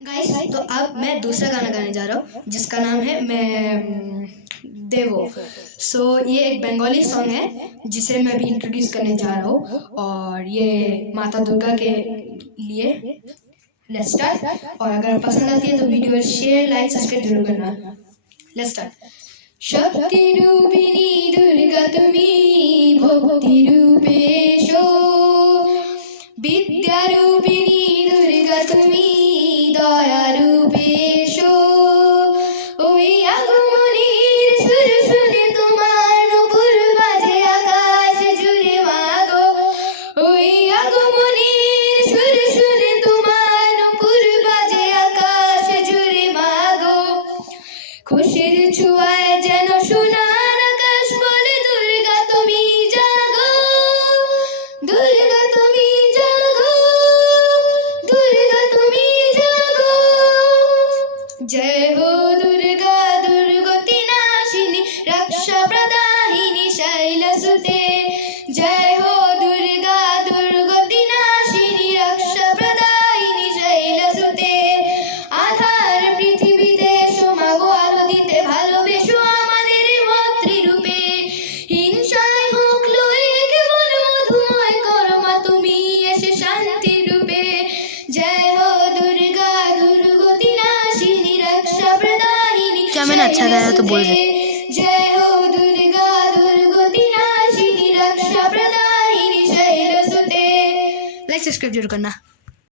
Guys, तो अब मैं दूसरा गाना गाने जा रहा हूँ जिसका नाम है मैं देवो। ये एक बंगाली सॉन्ग है जिसे मैं भी इंट्रोड्यूस करने जा रहा हूँ और ये माता दुर्गा के लिए। Let's start. और अगर पसंद आती है तो वीडियो शेयर लाइक सब्सक्राइब जरूर करना। Let's start. शक्ति रूपिणी दुर्गा तुम्ही भक्ति रूपेशो, विद्या रूपिणी दुर्गा तुम्ही दया रूपेशो। ওই আগমনীর সুর শুনে তোমার নূপুর বাজে আকাশ জুড়ে মাগো। ওই আগমনীর সুর শুনে তোমার নূপুর বাজে আকাশ জুড়ে মাগো। খুশির ছোঁয়ায় যেন সোনার আকাশ বলে দুর্গা তুমি জাগো, দুর্গা তুমি জাগো, দুর্গা তুমি জাগো। जय हो दुर्गा दुर्गति नाशिनी रक्षा प्रदायिनी शैलसुते। जय हो दुर्गा दुर्गति नाशिनी रक्षा प्रदायिनी शैलसुते। आधार पृথিবীতে এসো মাগো আলো দিতে ভালোবেসো আমাদের মাতৃরূপে। হিংসায় হোক লয়ে কেবল মধুময় করো মা তুমি এসে শান্তির রূপে। जय हो दुर्गा दुर्गति नाशिनी रक्षा प्रदायिनी। क्या मैंने अच्छा गाया तो बोल दे। जय हो दुर्गा दुर्गति नाशिनी रक्षा प्रदायिनी शैलसुते। लाइक सब्सक्राइब जरूर करना।